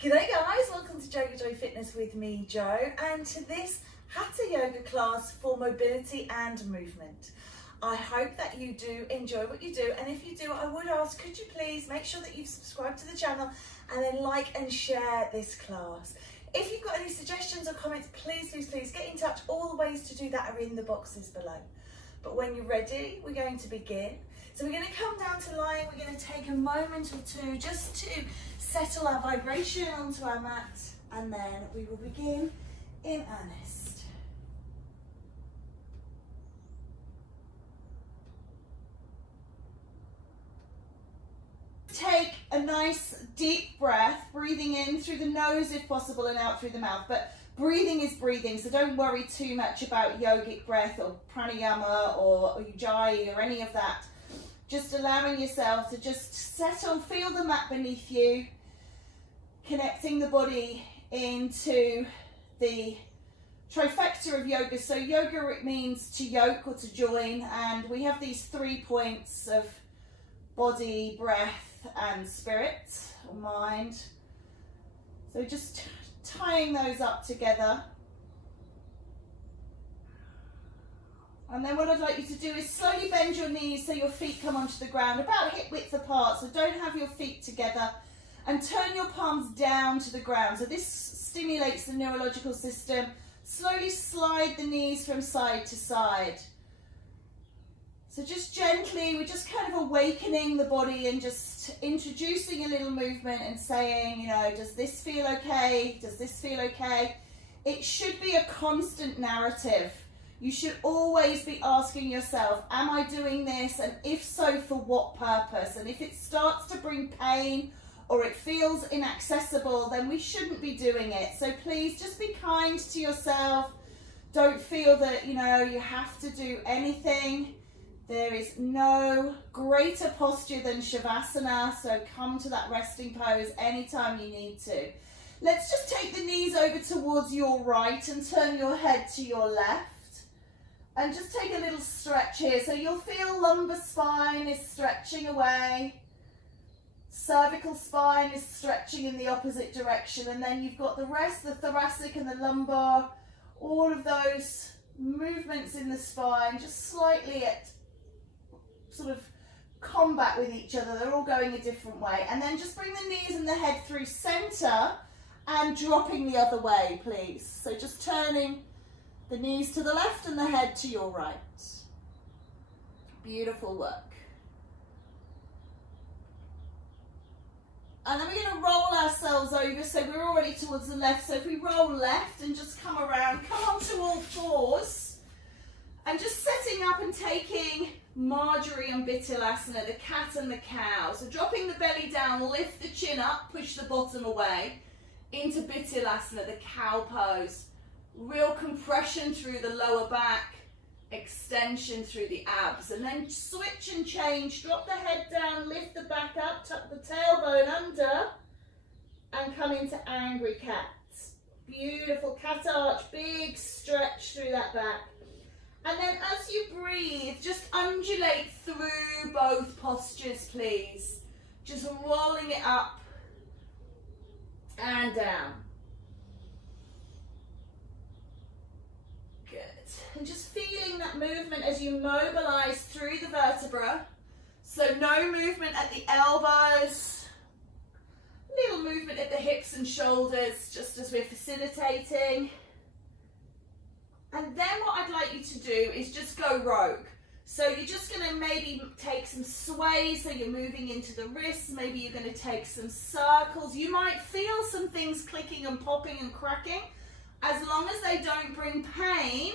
G'day guys, welcome to Yoga Joy Fitness with me, Jo, and to this Hatha Yoga class for mobility and movement. I hope that you do enjoy what you do, and if you do, I would ask, could you please make sure that you've subscribed to the channel and then like and share this class. If you've got any suggestions or comments, please get in touch. All the ways to do that are in the boxes below. But when you're ready, we're going to begin. So we're going to come down to lying. We're going to take a moment or two just to settle our vibration onto our mat, and then we will begin in earnest. Take a nice deep breath, breathing in through the nose if possible and out through the mouth. But breathing is breathing, so don't worry too much about yogic breath or pranayama or ujjayi or any of that. Just allowing yourself to just settle, feel the mat beneath you, connecting the body into the trifecta of yoga. So yoga, it means to yoke or to join, and we have these 3 points of body, breath and spirit or mind. So just tying those up together. And then what I'd like you to do is slowly bend your knees so your feet come onto the ground, about hip width apart, so don't have your feet together, and turn your palms down to the ground. So this stimulates the neurological system. Slowly slide the knees from side to side. So just gently, we're just kind of awakening the body and just introducing a little movement and saying, you know, does this feel okay? Does this feel okay? It should be a constant narrative. You should always be asking yourself, am I doing this? And if so, for what purpose? And if it starts to bring pain or it feels inaccessible, then we shouldn't be doing it. So please just be kind to yourself. Don't feel that, you know, you have to do anything. There is no greater posture than Shavasana, so come to that resting pose anytime you need to. Let's just take the knees over towards your right and turn your head to your left. And just take a little stretch here. So you'll feel lumbar spine is stretching away. Cervical spine is stretching in the opposite direction. And then you've got the rest, the thoracic and the lumbar, all of those movements in the spine, just slightly at sort of combat with each other. They're all going a different way. And then just bring the knees and the head through center and dropping the other way, please. So just turning the knees to the left and the head to your right. Beautiful work. And then we're going to roll ourselves over, so we're already towards the left. So if we roll left and just come around, come onto all fours, and just setting up and taking Marjorie and Bittilasana, the cat and the cow. So dropping the belly down, lift the chin up, push the bottom away into Bittilasana, the cow pose. Real compression through the lower back, extension through the abs, and then switch and change. Drop the head down, lift the back up, tuck the tailbone under, and come into angry cat. Beautiful cat arch, big stretch through that back. And then as you breathe, just undulate through both postures, please. Just rolling it up and down. And just feeling that movement as you mobilize through the vertebra. So no movement at the elbows, little movement at the hips and shoulders, just as we're facilitating. And then what I'd like you to do is just go rogue. So you're just going to maybe take some sways, so you're moving into the wrists, maybe you're going to take some circles. You might feel some things clicking and popping and cracking. As long as they don't bring pain,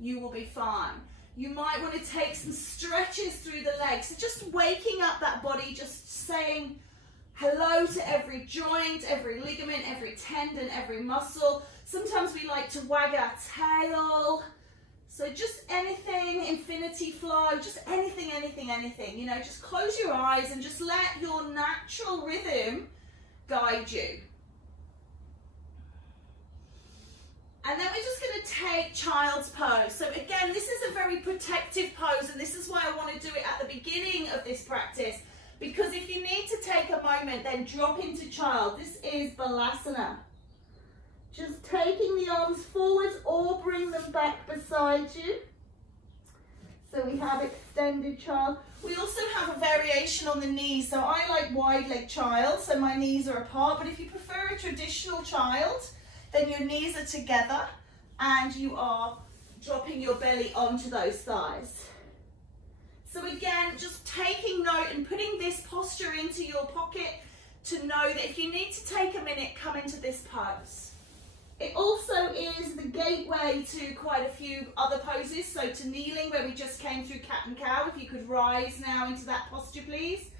you will be fine. You might want to take some stretches through the legs. So just waking up that body, just saying hello to every joint, every ligament, every tendon, every muscle. Sometimes we like to wag our tail. So just anything, infinity flow, just anything, you know, just close your eyes and just let your natural rhythm guide you. And then we're just going to take child's pose. So again, this is a very protective pose, and this is why I want to do it at the beginning of this practice, because if you need to take a moment, then drop into child. This is Balasana. Just taking the arms forwards or bring them back beside you. So we have extended child. We also have a variation on the knees. So I like wide leg child, so my knees are apart. But if you prefer a traditional child, then your knees are together and you are dropping your belly onto those thighs. So again, just taking note and putting this posture into your pocket to know that if you need to take a minute, come into this pose. It also is the gateway to quite a few other poses. So to kneeling, where we just came through cat and cow. If you could rise now into that posture, please.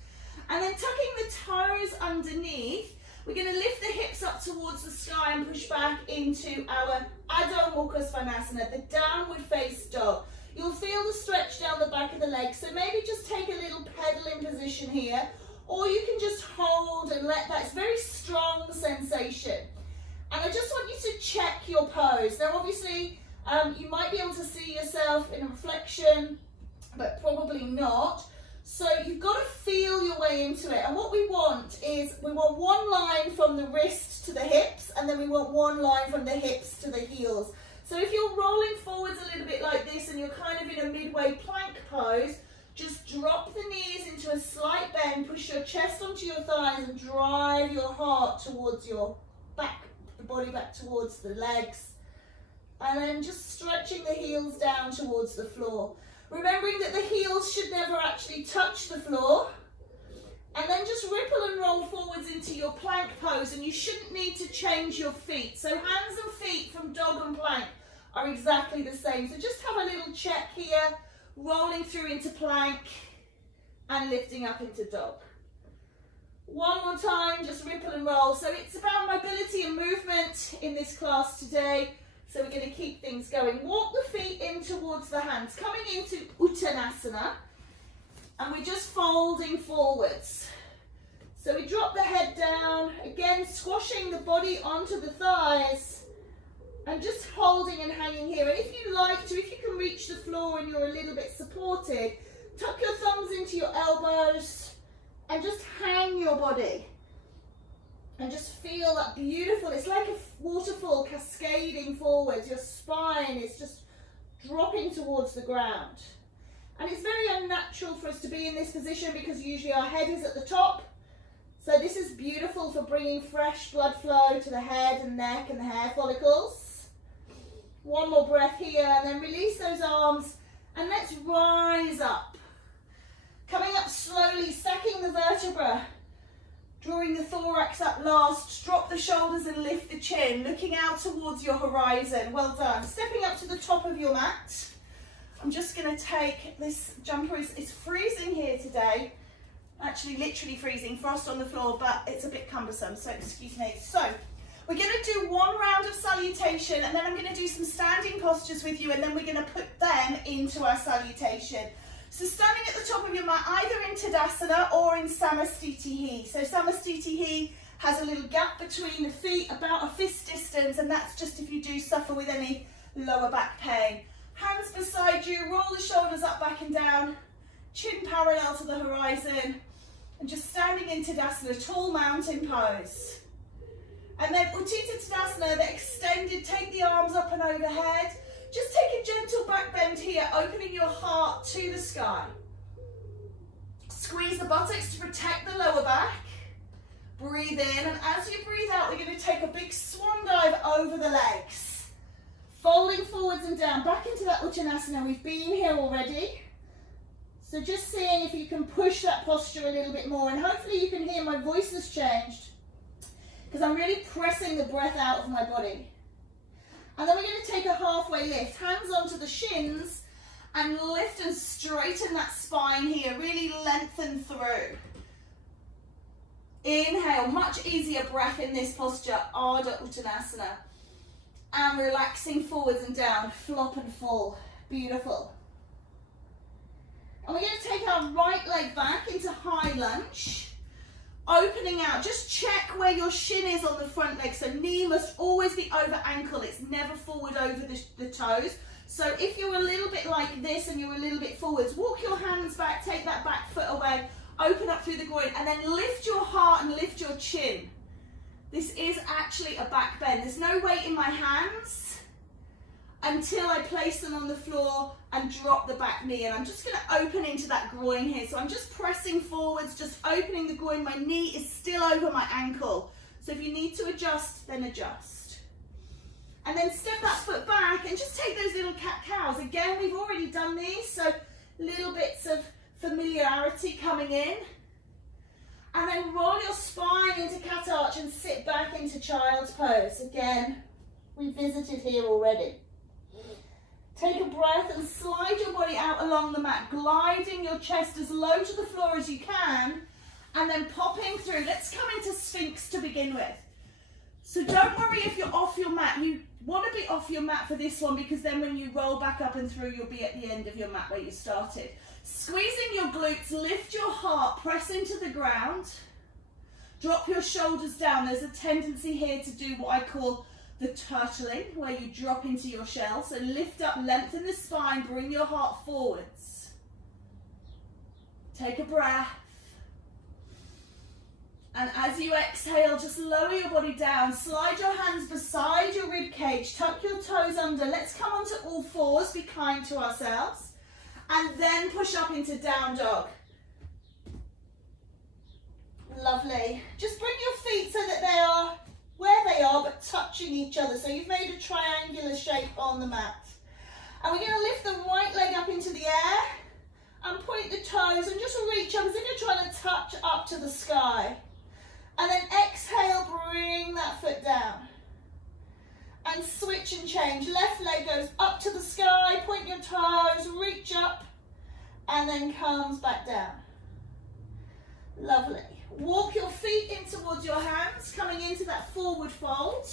And then tucking the toes underneath, we're going to lift the hips up towards the sky and push back into our Adho Mukha Svanasana, the downward face dog. You'll feel the stretch down the back of the legs. So maybe just take a little pedaling position here, or you can just hold and let that. It's a very strong sensation. And I just want you to check your pose. Now obviously you might be able to see yourself in a reflection, but probably not. So you've got to feel your way into it. And what we want is, we want one line from the wrist to the hips, and then we want one line from the hips to the heels. So if you're rolling forwards a little bit like this and you're kind of in a midway plank pose, just drop the knees into a slight bend, push your chest onto your thighs and drive your heart towards your back, the body back towards the legs. And then just stretching the heels down towards the floor. Remembering that the heels should never actually touch the floor. And then just ripple and roll forwards into your plank pose, and you shouldn't need to change your feet. So hands and feet from dog and plank are exactly the same. So just have a little check here, rolling through into plank and lifting up into dog. One more time, just ripple and roll. So it's about mobility and movement in this class today. So we're going to keep things going. Walk the feet in towards the hands, coming into Uttanasana, and we're just folding forwards. So we drop the head down, again squashing the body onto the thighs, and just holding and hanging here. And if you like to, if you can reach the floor and you're a little bit supported, tuck your thumbs into your elbows and just hang your body. And just feel that beautiful, it's like a waterfall cascading forwards. Your spine is just dropping towards the ground. And it's very unnatural for us to be in this position because usually our head is at the top. So this is beautiful for bringing fresh blood flow to the head and neck and the hair follicles. One more breath here, and then release those arms and let's rise up. Coming up slowly, stacking the vertebra. Drawing the thorax up last, drop the shoulders and lift the chin, looking out towards your horizon. Well done. Stepping up to the top of your mat. I'm just going to take this jumper. It's freezing here today. Actually, literally freezing. Frost on the floor, but it's a bit cumbersome, so excuse me. So, we're going to do one round of salutation, and then I'm going to do some standing postures with you, and then we're going to put them into our salutation. So standing at the top of your mat, either in Tadasana or in Samastitihi. So Samastitihi has a little gap between the feet, about a fist distance, and that's just if you do suffer with any lower back pain. Hands beside you, roll the shoulders up, back and down, chin parallel to the horizon, and just standing in Tadasana, tall mountain pose. And then Utthita Tadasana, the extended, take the arms up and overhead. Just take a gentle back bend here, opening your heart to the sky. Squeeze the buttocks to protect the lower back. Breathe in, and as you breathe out, we're going to take a big swan dive over the legs. Folding forwards and down, back into that Uttanasana. We've been here already. So just seeing if you can push that posture a little bit more, and hopefully you can hear my voice has changed because I'm really pressing the breath out of my body. And then we're going to take a halfway lift, hands onto the shins, and lift and straighten that spine here, really lengthen through. Inhale, much easier breath in this posture, Ardha Uttanasana. And relaxing forwards and down, flop and fall, beautiful. And we're going to take our right leg back into high lunge. Opening out, just check where your shin is on the front leg. So knee must always be over ankle, it's never forward over the toes. So if you're a little bit like this and you're a little bit forwards, walk your hands back, take that back foot away, Open up through the groin, and then lift your heart and lift your chin. This is actually a back bend. There's no weight in my hands until I place them on the floor and drop the back knee. And I'm just going to open into that groin here. So I'm just pressing forwards, just opening the groin. My knee is still over my ankle. So if you need to adjust, then adjust. And then step that foot back and just take those little cat-cows. Again, we've already done these, so little bits of familiarity coming in. And then roll your spine into cat arch and sit back into child's pose. Again, we visited here already. Take a breath and slide your body out along the mat, gliding your chest as low to the floor as you can, and then popping through. Let's come into Sphinx to begin with. So don't worry if you're off your mat. You want to be off your mat for this one, because then when you roll back up and through, you'll be at the end of your mat where you started. Squeezing your glutes, lift your heart, press into the ground. Drop your shoulders down. There's a tendency here to do what I call the turtling, where you drop into your shell. So lift up, lengthen the spine, bring your heart forwards. Take a breath. And as you exhale, just lower your body down. Slide your hands beside your rib cage. Tuck your toes under. Let's come onto all fours. Be kind to ourselves. And then push up into down dog. Lovely. Just bring your feet so that they are where they are, but touching each other. So you've made a triangular shape on the mat. And we're going to lift the right leg up into the air and point the toes and just reach up as if you're trying to touch up to the sky. And then exhale, bring that foot down. And switch and change. Left leg goes up to the sky, point your toes, reach up, and then comes back down. Lovely. Walk your feet in towards your hands, coming into that forward fold.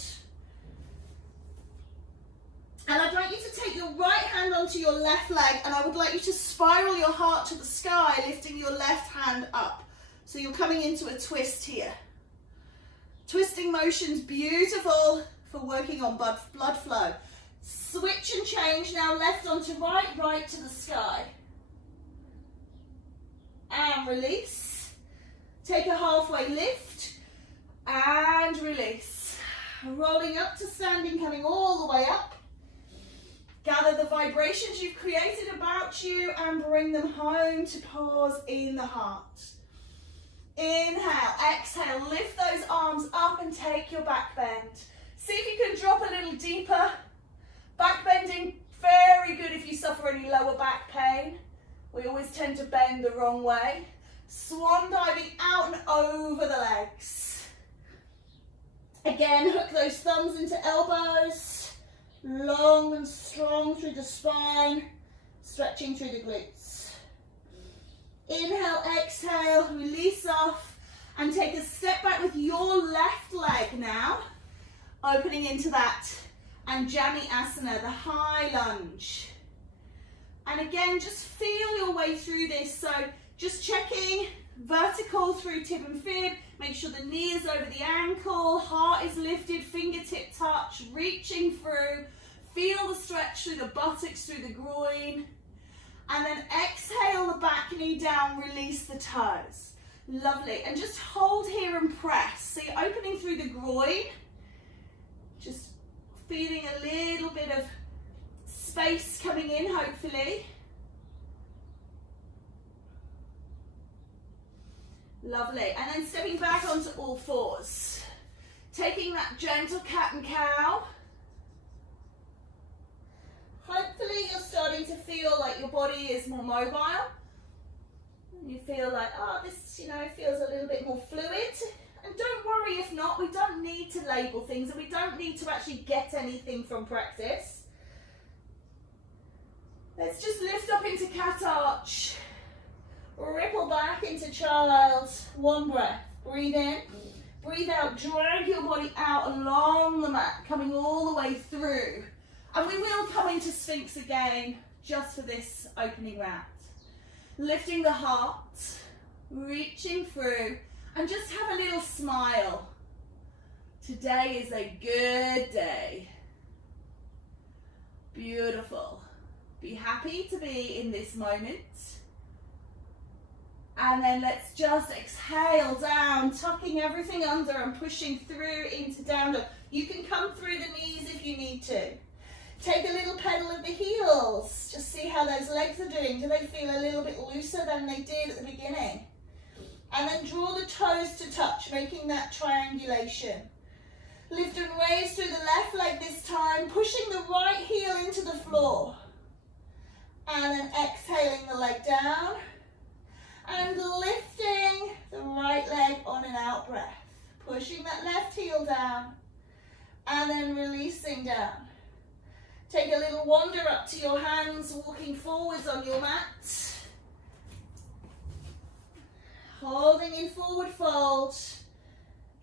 And I'd like you to take your right hand onto your left leg, and I would like you to spiral your heart to the sky, lifting your left hand up. So you're coming into a twist here. Twisting motion's beautiful for working on blood flow. Switch and change now, left onto right, right to the sky. And release. Take a halfway lift and release. Rolling up to standing, coming all the way up. Gather the vibrations you've created about you and bring them home to pause in the heart. Inhale, exhale, lift those arms up and take your back bend. See if you can drop a little deeper. Back bending, very good if you suffer any lower back pain. We always tend to bend the wrong way. Swan diving out and over the legs. Again, hook those thumbs into elbows. Long and strong through the spine, stretching through the glutes. Inhale, exhale, release off, and take a step back with your left leg now, opening into that Anjali Asana, the high lunge. And again, just feel your way through this. So just checking vertical through tib and fib, make sure the knee is over the ankle, heart is lifted, fingertip touch, reaching through, feel the stretch through the buttocks, through the groin. And then exhale the back knee down, release the toes. Lovely. And just hold here and press. So you're opening through the groin. Just feeling a little bit of space coming in, hopefully. Lovely. And then stepping back onto all fours. Taking that gentle cat and cow. Hopefully you're starting to feel like your body is more mobile. You feel like, oh, this, feels a little bit more fluid. And don't worry if not, we don't need to label things and we don't need to actually get anything from practice. Let's just lift up into cat arch. Ripple back into child. One breath. Breathe in. Breathe out. Drag your body out along the mat, coming all the way through. And we will come into Sphinx again, just for this opening round. Lifting the heart, reaching through, and just have a little smile. Today is a good day. Beautiful. Be happy to be in this moment. And then let's just exhale down, tucking everything under and pushing through into down dog. You can come through the knees if you need to. Take a little pedal of the heels. Just see how those legs are doing. Do they feel a little bit looser than they did at the beginning? And then draw the toes to touch, making that triangulation. Lift and raise through the left leg this time, pushing the right heel into the floor. And then exhaling the leg down. And lifting the right leg on an out breath. Pushing that left heel down. And then releasing down. Take a little wander up to your hands, walking forwards on your mat. Holding in forward fold.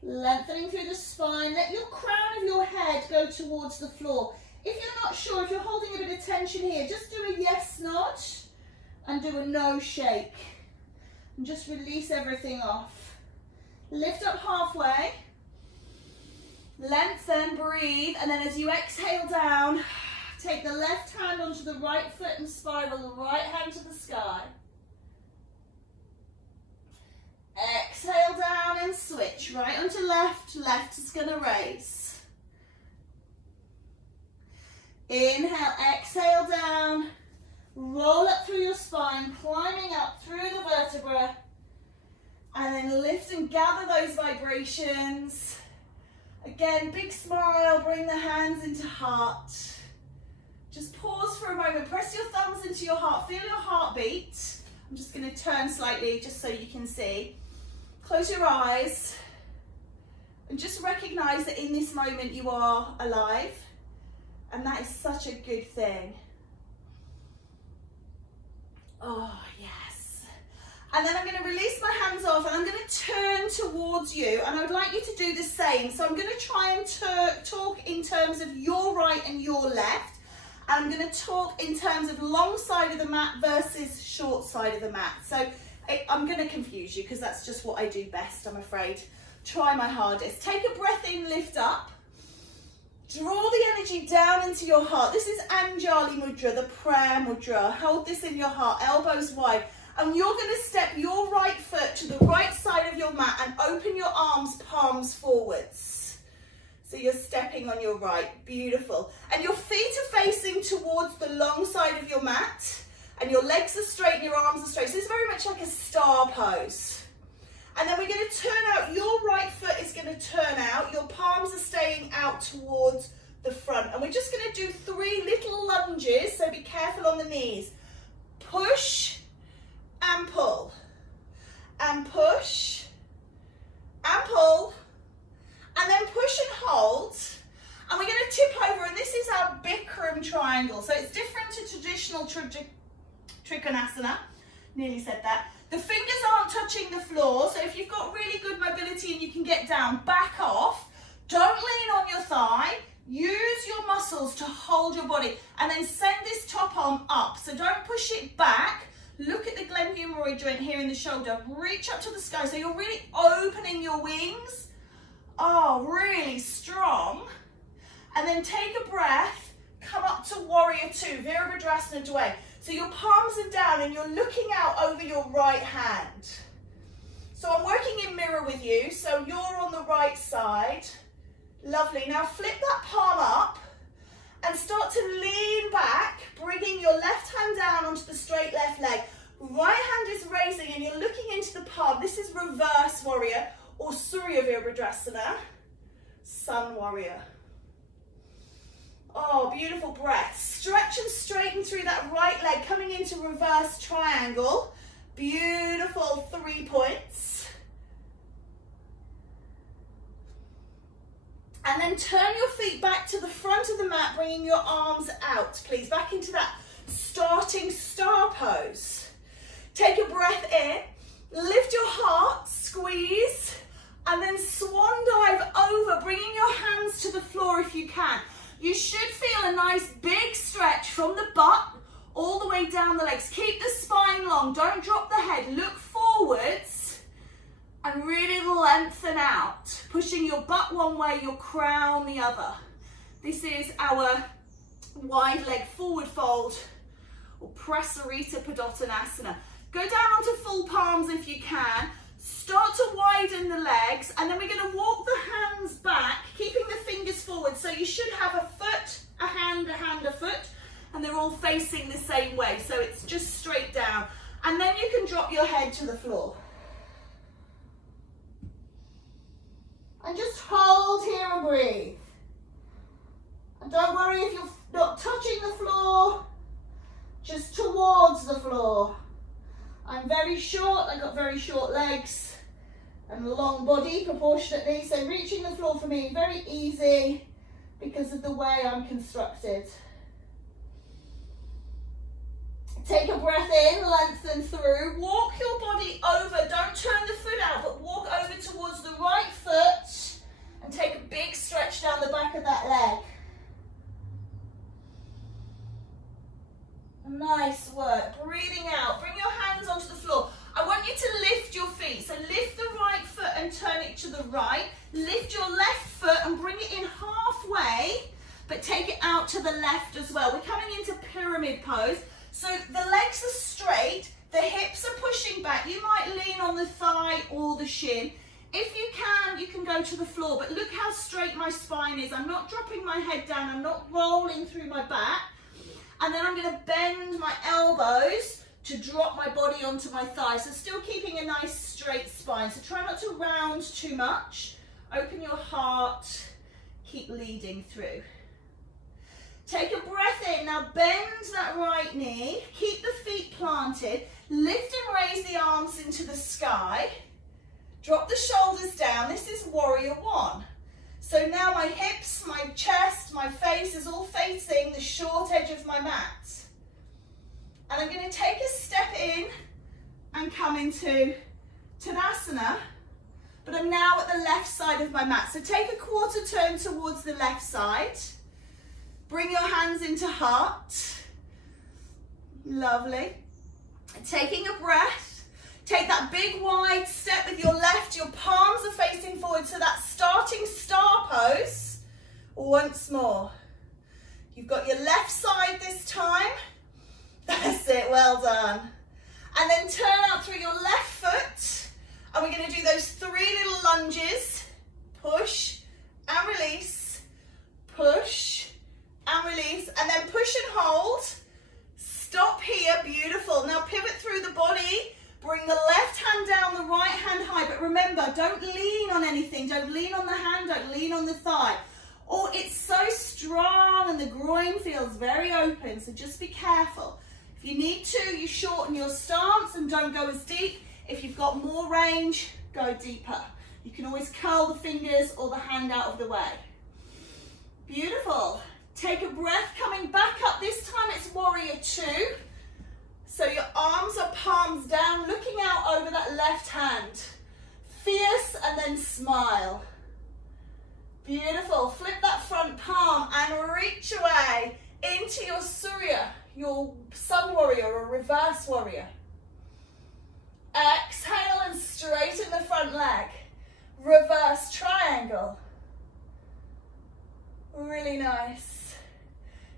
Lengthening through the spine. Let your crown of your head go towards the floor. If you're not sure, if you're holding a bit of tension here, just do a yes nod and do a no shake. And just release everything off. Lift up halfway. Lengthen, breathe, and then as you exhale down, take the left hand onto the right foot and spiral the right hand to the sky. Exhale down and switch. Right onto left, left is going to raise. Inhale, exhale down. Roll up through your spine, climbing up through the vertebra. And then lift and gather those vibrations. Again, big smile, bring the hands into heart. Just pause for a moment, press your thumbs into your heart, feel your heartbeat. I'm just going to turn slightly just so you can see. Close your eyes and just recognize that in this moment you are alive, and that is such a good thing. Oh, yes. And then I'm going to release my hands off and I'm going to turn towards you, and I would like you to do the same. So I'm going to try and talk in terms of your right and your left. And I'm going to talk in terms of long side of the mat versus short side of the mat. So I'm going to confuse you because that's just what I do best, I'm afraid. Try my hardest. Take a breath in, lift up. Draw the energy down into your heart. This is Anjali Mudra, the prayer mudra. Hold this in your heart, elbows wide. And you're going to step your right foot to the right side of your mat and open your arms, palms forwards. So you're stepping on your right. Beautiful. And your feet are facing towards the long side of your mat. And your legs are straight and your arms are straight. So it's very much like a star pose. And then we're going to turn out. Your right foot is going to turn out. Your palms are staying out towards the front. And we're just going to do 3 little lunges. So be careful on the knees. Push and pull. And push and pull. And then push and hold. And we're going to tip over. And this is our Bikram triangle. So it's different to traditional Trikonasana. Nearly said that. The fingers aren't touching the floor, so if you've got really good mobility and you can get down, back off. Don't lean on your thigh. Use your muscles to hold your body, and then send this top arm up. So don't push it back. Look at the glenohumeroid joint here in the shoulder. Reach up to the sky, so you're really opening your wings. Oh, really strong. And then take a breath. Come up to warrior 2, Virabhadrasana Dway. So your palms are down and you're looking out over your right hand. So I'm working in mirror with you, so you're on the right side. Lovely. Now flip that palm up and start to lean back, bringing your left hand down onto the straight left leg. Right hand is raising and you're looking into the palm. This is reverse warrior or Surya Virabhadrasana, sun warrior. Oh, beautiful breath. Stretch and straighten through that right leg, coming into reverse triangle. Beautiful 3 points. And then turn your feet back to the front of the mat, bringing your arms out, please. Back into that starting star pose. Take a breath in. Lift your heart, squeeze, and then swan dive over, bringing your hands to the floor if you can. You should feel a nice big stretch from the butt all the way down the legs. Keep the spine long, don't drop the head. Look forwards and really lengthen out. Pushing your butt one way, your crown the other. This is our wide leg forward fold or Prasarita Padottanasana. Go down onto full palms if you can. Start to widen the legs, and then we're going to walk the hands back, keeping the fingers forward. So you should have a foot, a hand, a foot, and they're all facing the same way. So it's just straight down. And then you can drop your head to the floor. And just hold here and breathe. And don't worry if you're not touching the floor, just towards the floor. I'm very short, I've got very short legs and a long body proportionately, so reaching the floor for me very easy because of the way I'm constructed. Take a breath in, lengthen through, walk your body over, don't turn the foot out, but walk over towards the right foot and take a big stretch down the back of that leg. Nice work. Breathing out. Bring your hands onto the floor. I want you to lift your feet. So lift the right foot and turn it to the right. Lift your left foot and bring it in halfway, but take it out to the left as well. We're coming into pyramid pose. So the legs are straight. The hips are pushing back. You might lean on the thigh or the shin. If you can go to the floor, but look how straight my spine is. I'm not dropping my head down. I'm not rolling through my back. And then I'm going to bend my elbows to drop my body onto my thighs. So still keeping a nice straight spine. So try not to round too much. Open your heart. Keep leading through. Take a breath in. Now bend that right knee. Keep the feet planted. Lift and raise the arms into the sky. Drop the shoulders down. This is warrior one. So now my hips, my chest, my face is all facing the short edge of my mat. And I'm going to take a step in and come into Tadasana, but I'm now at the left side of my mat. So take a quarter turn towards the left side. Bring your hands into heart. Lovely. And taking a breath. Take that big wide step with your left, your palms are facing forward, so that starting star pose. Once more. You've got your left side this time. That's it, well done. And then turn out through your left foot, and we're going to do those 3 little lunges. Push and release, push and release, and then push and hold. Stop here, beautiful. Now pivot through the body. Bring the left hand down, the right hand high, but remember, don't lean on anything. Don't lean on the hand, don't lean on the thigh. Oh, it's so strong and the groin feels very open, so just be careful. If you need to, you shorten your stance and don't go as deep. If you've got more range, go deeper. You can always curl the fingers or the hand out of the way. Beautiful. Take a breath, coming back up. This time it's warrior two. So your arms are palms down, looking out over that left hand. Fierce and then smile. Beautiful. Flip that front palm and reach away into your Surya, your sun warrior or reverse warrior. Exhale and straighten the front leg. Reverse triangle. Really nice.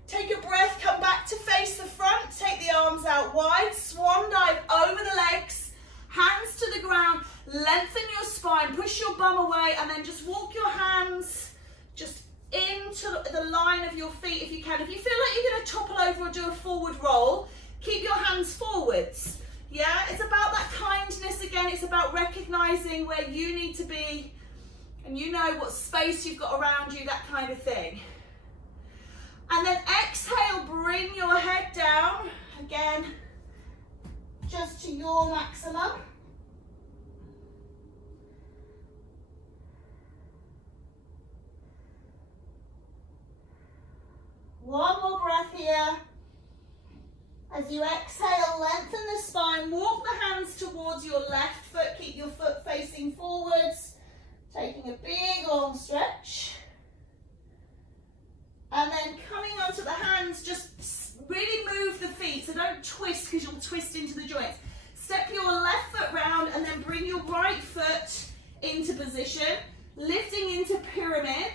Take a breath, come back to face the front, take the arms out wide, swan dive over the legs, hands to the ground, lengthen your spine, push your bum away, and then just walk your hands just into the line of your feet if you can. If you feel like you're going to topple over or do a forward roll, keep your hands forwards. Yeah, it's about that kindness again, it's about recognizing where you need to be, and you know what space you've got around you, that kind of thing. And then exhale, bring your head down, again, just to your maximum. One more breath here. As you exhale, lengthen the spine, walk the hands towards your left foot, keep your foot facing forwards, taking a big long stretch. And then coming onto the hands, just really move the feet, so don't twist because you'll twist into the joints. Step your left foot round and then bring your right foot into position, lifting into pyramid.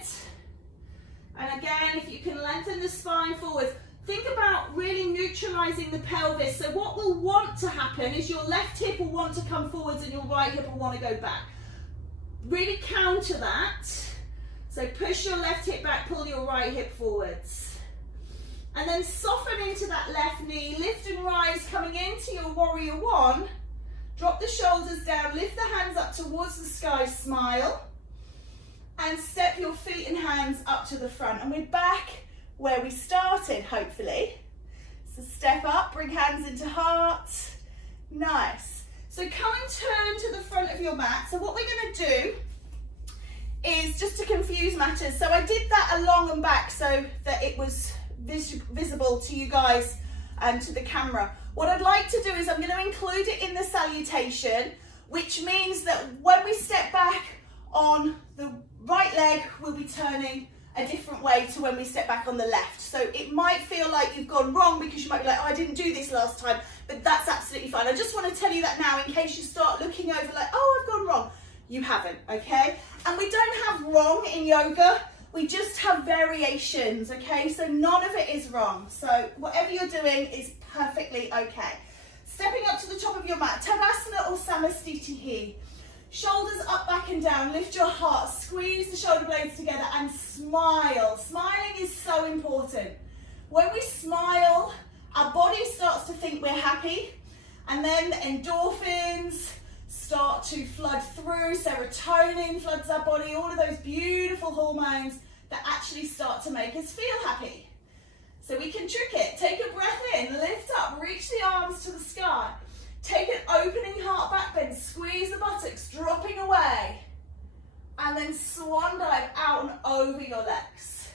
And again, if you can lengthen the spine forward, think about really neutralizing the pelvis. So what will want to happen is your left hip will want to come forwards and your right hip will want to go back. Really counter that. So push your left hip back, pull your right hip forwards. And then soften into that left knee, lift and rise, coming into your warrior one. Drop the shoulders down, lift the hands up towards the sky, smile. And step your feet and hands up to the front. And we're back where we started, hopefully. So step up, bring hands into heart. Nice. So come and turn to the front of your mat. So what we're going to do is, just to confuse matters, so I did that along and back so that it was visible to you guys and to the camera. What I'd like to do is I'm going to include it in the salutation, which means that when we step back on the right leg, we'll be turning a different way to when we step back on the left. So it might feel like you've gone wrong because you might be like, oh, I didn't do this last time, but that's absolutely fine. I just want to tell you that now in case you start looking over like, oh, I've gone wrong. You haven't, okay? And we don't have wrong in yoga. We just have variations, okay? So none of it is wrong. So whatever you're doing is perfectly okay. Stepping up to the top of your mat, Tadasana or Samastitihi. Shoulders up, back and down. Lift your heart, squeeze the shoulder blades together and smile. Smiling is so important. When we smile, our body starts to think we're happy, and then the endorphins start to flood through. Serotonin floods our body, all of those beautiful hormones that actually start to make us feel happy. So we can trick it. Take a breath in, lift up, reach the arms to the sky. Take an opening heart back bend, squeeze the buttocks, dropping away. And then swan dive out and over your legs.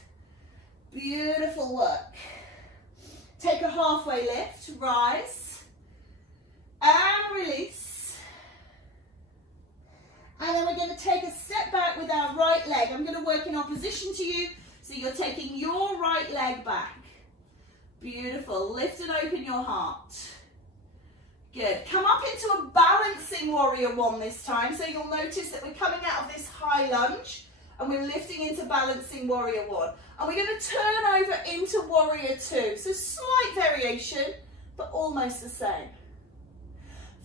Beautiful work. Take a halfway lift, rise. And release. And then we're going to take a step back with our right leg. I'm going to work in opposition to you. So you're taking your right leg back. Beautiful. Lift and open your heart. Good. Come up into a balancing warrior one this time. So you'll notice that we're coming out of this high lunge and we're lifting into balancing warrior one. And we're going to turn over into warrior two. So slight variation, but almost the same.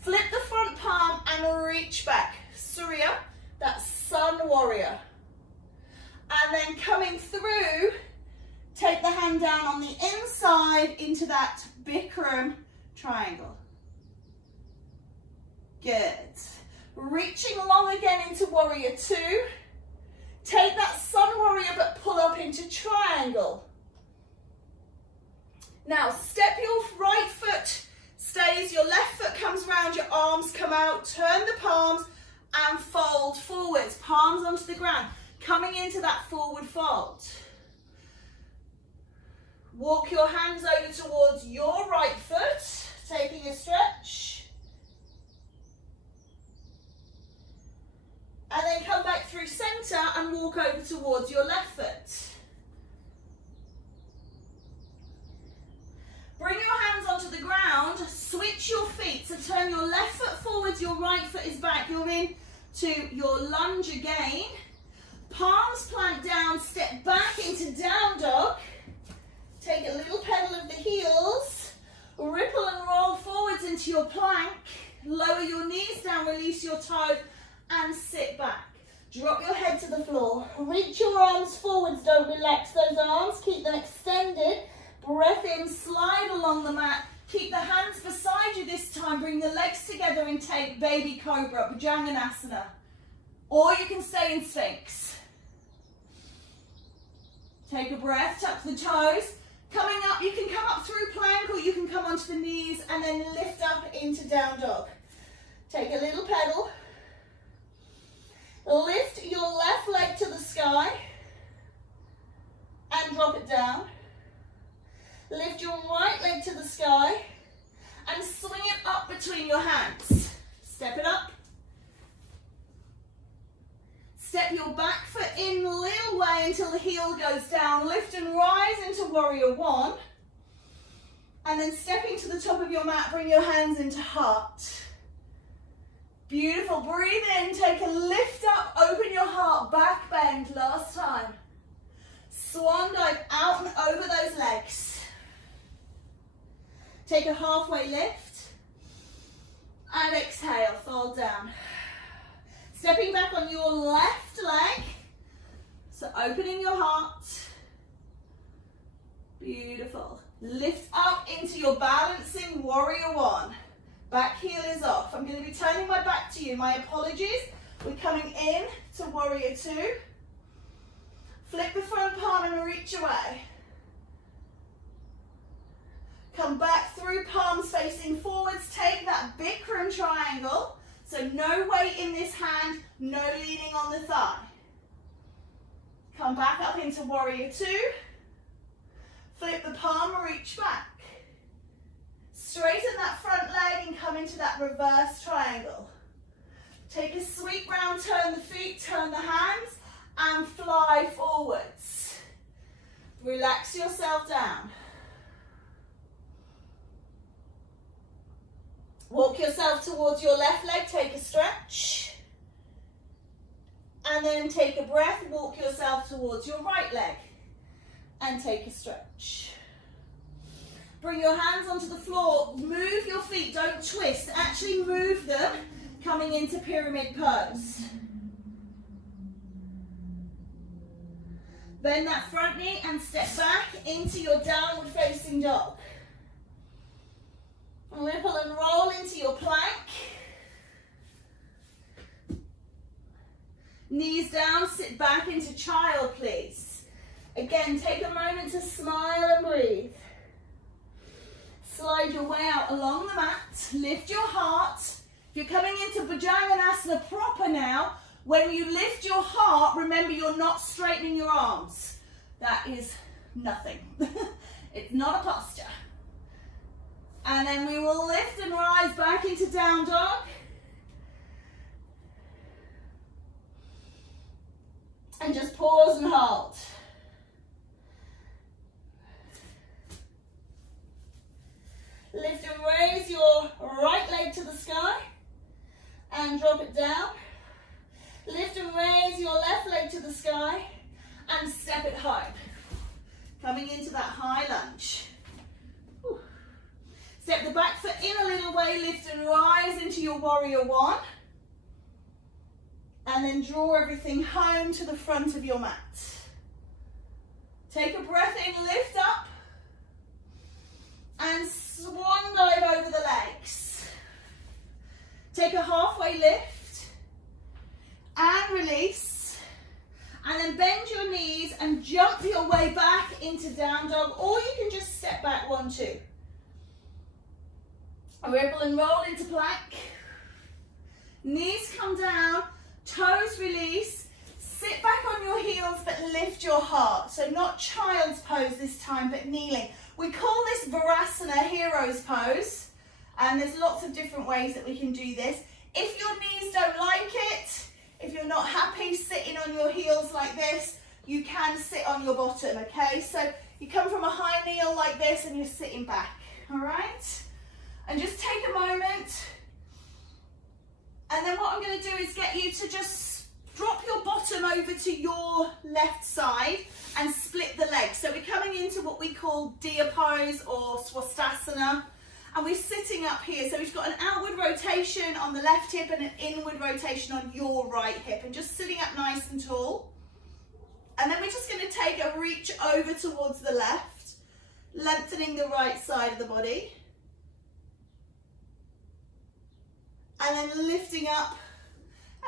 Flip the front palm and reach back. Surya, that's sun warrior. And then coming through, take the hand down on the inside into that Bikram triangle. Good. Reaching long again into warrior two. Take that sun warrior but pull up into triangle. Now step your right foot stays, your left foot comes round, your arms come out, turn the palms and fold forwards, palms onto the ground, coming into that forward fold. Walk your hands over towards your right foot, taking a stretch. And then come back through centre and walk over towards your left foot. Bring your hands onto the ground, switch your feet. So turn your left foot forwards, your right foot is back. You're in to your lunge again. Palms plant down, step back into down dog. Take a little pedal of the heels. Ripple and roll forwards into your plank. Lower your knees down, release your toes. And sit back. Drop your head to the floor. Reach your arms forwards. Don't relax those arms. Keep them extended. Breath in. Slide along the mat. Keep the hands beside you this time. Bring the legs together and take baby cobra, Bhujanganasana. Or you can stay in Sphinx. Take a breath. Tuck the toes. Coming up, you can come up through plank or you can come onto the knees and then lift up into down dog. Take a little pedal. Lift your left leg to the sky and drop it down. Lift your right leg to the sky and swing it up between your hands. Step it up. Step your back foot in a little way until the heel goes down. Lift and rise into warrior one. And then stepping to the top of your mat, bring your hands into heart. Beautiful. Breathe in, take a lift up, open your heart, back bend, last time. Swan dive out and over those legs. Take a halfway lift. And exhale, fold down. Stepping back on your left leg. So opening your heart. Beautiful. Lift up into your balancing warrior one. Back heel is off. I'm going to be turning my back to you. My apologies. We're coming in to warrior two. Flip the front palm and reach away. Come back through, palms facing forwards. Take that Bikram triangle. So no weight in this hand, no leaning on the thigh. Come back up into warrior two. Flip the palm, reach back. Straighten that front leg and come into that reverse triangle. Take a sweep round, turn the feet, turn the hands, and fly forwards. Relax yourself down. Walk yourself towards your left leg, take a stretch. And then take a breath, walk yourself towards your right leg and take a stretch. Bring your hands onto the floor, move your feet, don't twist, actually move them, coming into pyramid pose. Bend that front knee and step back into your downward facing dog. Ripple and roll into your plank. Knees down, sit back into child, please. Again, take a moment to smile and breathe. Slide your way out along the mat. Lift your heart. If you're coming into Bhujanganasana proper now, when you lift your heart, remember you're not straightening your arms. That is nothing. It's not a posture. And then we will lift and rise back into down dog. And just pause and hold. Lift and raise your right leg to the sky and drop it down. Lift and raise your left leg to the sky and step it high. Coming into that high lunge. Whew. Step the back foot in a little way, lift and rise into your warrior one. And then draw everything home to the front of your mat. Take a breath in, lift up. And swan dive over the legs. Take a halfway lift. And release. And then bend your knees and jump your way back into down dog. Or you can just step back 1, 2. Ripple and roll into plank. Knees come down. Toes release, sit back on your heels but lift your heart. So not child's pose this time but kneeling. We call this Virasana, hero's pose, and there's lots of different ways that we can do this. If your knees don't like it, if you're not happy sitting on your heels like this, you can sit on your bottom, okay? So you come from a high kneel like this and you're sitting back, all right? And just take a moment. And then what I'm going to do is get you to just drop your bottom over to your left side and split the legs. So we're coming into what we call deer pose or swastasana. And we're sitting up here. So we've got an outward rotation on the left hip and an inward rotation on your right hip. And just sitting up nice and tall. And then we're just going to take a reach over towards the left, lengthening the right side of the body. And then lifting up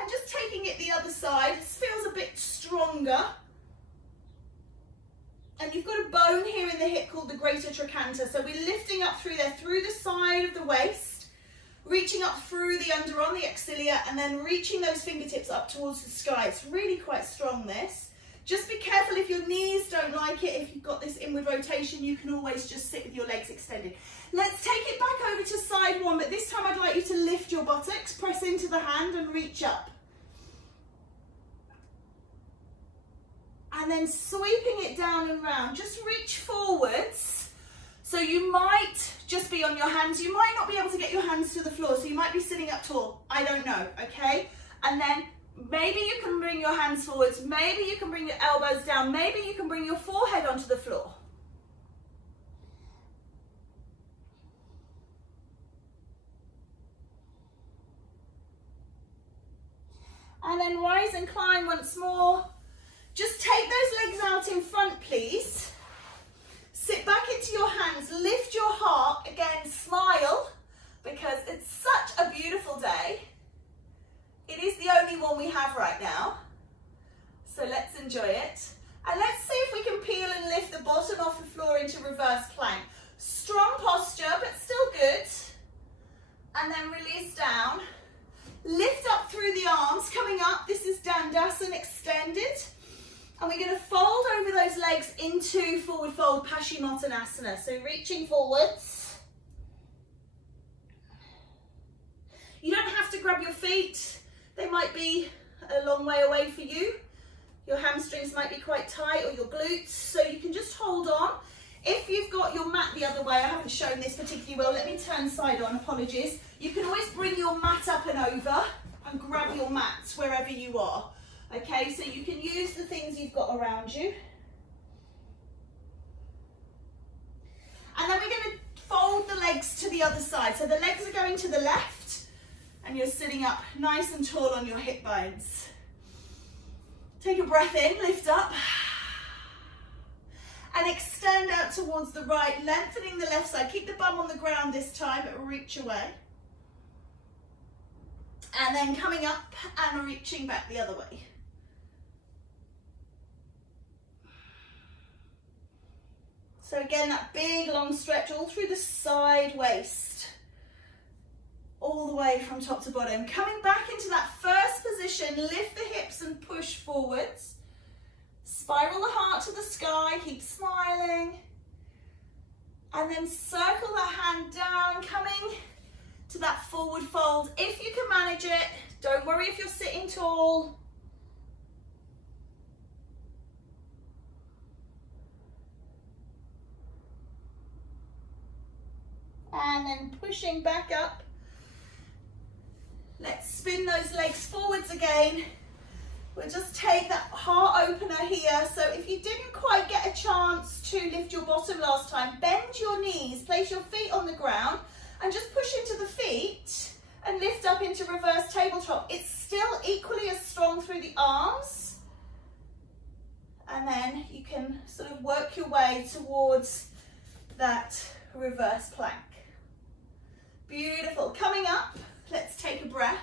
and just taking it the other side. This feels a bit stronger. And you've got a bone here in the hip called the greater trochanter. So we're lifting up through there, through the side of the waist, reaching up through the underarm, the axilla, and then reaching those fingertips up towards the sky. It's really quite strong, this. Just be careful if your knees don't like it. If you've got this inward rotation, you can always just sit with your legs extended. Let's take it back over to side one, but this time I'd like you to lift your buttocks, press into the hand and reach up. And then sweeping it down and round, just reach forwards. So you might just be on your hands. You might not be able to get your hands to the floor, so you might be sitting up tall. I don't know, okay? And then maybe you can bring your hands forwards. Maybe you can bring your elbows down. Maybe you can bring your forehead onto the floor. And then rise and climb once more. Just take those legs out in front, please. Sit back into your hands, lift your heart, again, smile, because it's such a beautiful day. It is the only one we have right now. So let's enjoy it. And let's see if we can peel and lift the bottom off the floor into reverse plank. Strong posture, but still good. And then release down. Lift up through the arms, coming up. This is Dandasana extended. And we're going to fold over those legs into forward fold Paschimottanasana. So reaching forwards. You don't have to grab your feet. They might be a long way away for you. Your hamstrings might be quite tight, or your glutes. So you can just hold on. If you've got your mat the other way, I haven't shown this particularly well. Let me turn side on, apologies. You can always bring your mat up and over and grab your mat wherever you are. Okay, so you can use the things you've got around you. And then we're going to fold the legs to the other side. So the legs are going to the left and you're sitting up nice and tall on your hip bones. Take a breath in, lift up. And extend out towards the right, lengthening the left side. Keep the bum on the ground this time, but reach away. And then coming up and reaching back the other way. So again, that big long stretch all through the side waist. All the way from top to bottom. Coming back into that first position, lift the hips and push forwards. Spiral the heart to the sky, keep smiling. And then circle that hand down, coming to that forward fold. If you can manage it, don't worry if you're sitting tall. And then pushing back up. Let's spin those legs forwards again. We'll just take that heart opener here. So if you didn't quite get a chance to lift your bottom last time, bend your knees, place your feet on the ground and just push into the feet and lift up into reverse tabletop. It's still equally as strong through the arms. And then you can sort of work your way towards that reverse plank. Beautiful. Coming up, let's take a breath.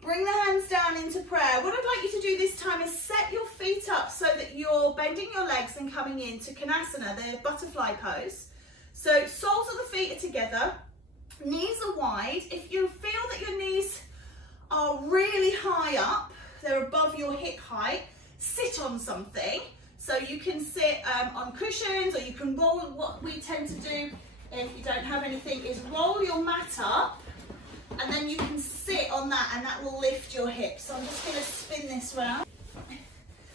Bring the hands down into prayer. What I'd like you to do this time is set your feet up so that you're bending your legs and coming into Konasana, the butterfly pose. So soles of the feet are together, knees are wide. If you feel that your knees are really high up, they're above your hip height, sit on something. So you can sit on cushions, or you can roll. What we tend to do if you don't have anything is roll your mat up, and then you can sit on that and that will lift your hips. So I'm just going to spin this round.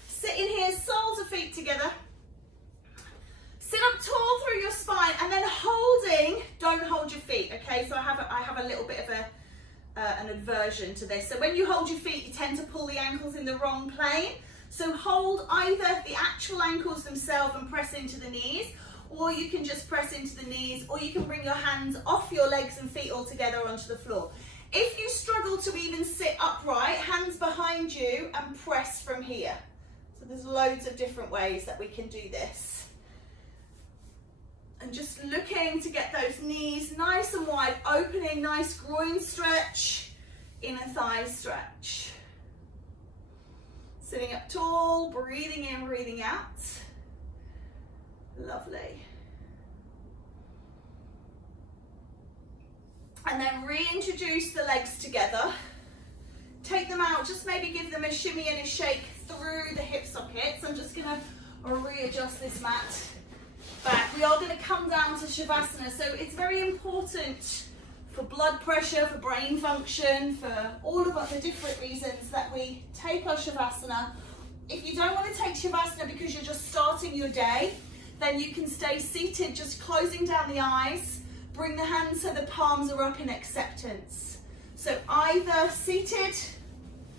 Sit in here, soles of feet together. Sit up tall through your spine, and then holding, don't hold your feet, okay? So I have a little bit of an aversion to this. So when you hold your feet, you tend to pull the ankles in the wrong plane. So hold either the actual ankles themselves and press into the knees, or you can just press into the knees, or you can bring your hands off your legs and feet all together onto the floor. If you struggle to even sit upright, hands behind you and press from here. So there's loads of different ways that we can do this. And just looking to get those knees nice and wide, opening, nice groin stretch, inner thigh stretch. Sitting up tall, breathing in, breathing out. Lovely. And then reintroduce the legs together. Take them out, just maybe give them a shimmy and a shake through the hip sockets. I'm just going to readjust this mat back. We are going to come down to Shavasana. So it's very important for blood pressure, for brain function, for all of the different reasons that we take our Shavasana. If you don't want to take Shavasana because you're just starting your day, then you can stay seated, just closing down the eyes. Bring the hands so the palms are up in acceptance. So either seated,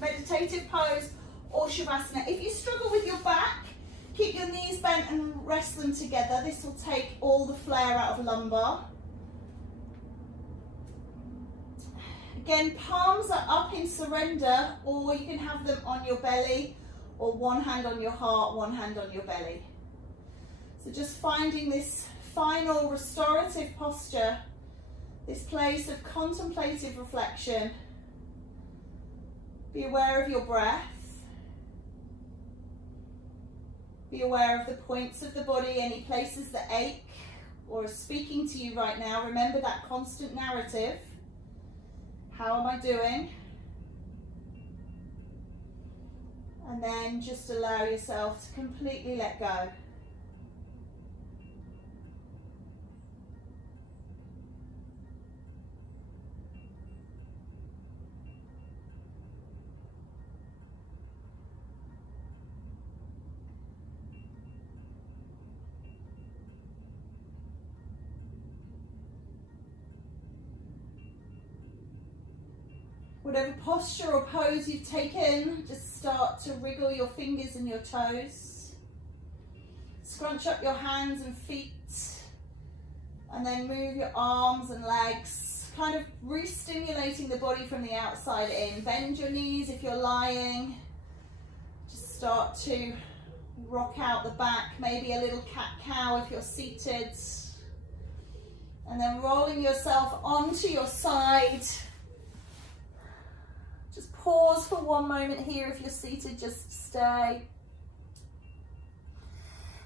meditative pose, or Shavasana. If you struggle with your back, keep your knees bent and rest them together. This will take all the flare out of lumbar. Again, palms are up in surrender, or you can have them on your belly, or one hand on your heart, one hand on your belly. So just finding this final restorative posture, this place of contemplative reflection. Be aware of your breath. Be aware of the points of the body, any places that ache or are speaking to you right now. Remember that constant narrative. How am I doing? And then just allow yourself to completely let go. Whatever posture or pose you've taken, just start to wriggle your fingers and your toes. Scrunch up your hands and feet, and then move your arms and legs, kind of re-stimulating the body from the outside in. Bend your knees if you're lying. Just start to rock out the back, maybe a little cat-cow if you're seated. And then rolling yourself onto your side. Just pause for one moment here. If you're seated, just stay.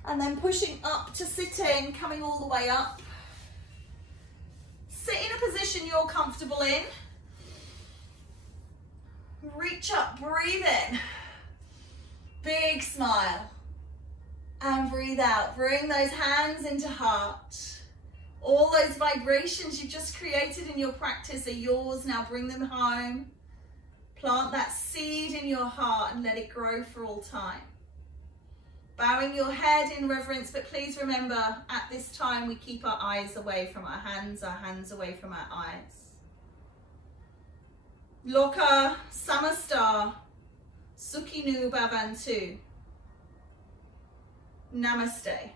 And then pushing up to sitting, coming all the way up. Sit in a position you're comfortable in. Reach up, breathe in. Big smile. And breathe out. Bring those hands into heart. All those vibrations you've just created in your practice are yours. Now bring them home. Plant that seed in your heart and let it grow for all time. Bowing your head in reverence, but please remember, at this time we keep our eyes away from our hands away from our eyes. Loka Samasta Sukhinu Bhavantu. Namaste.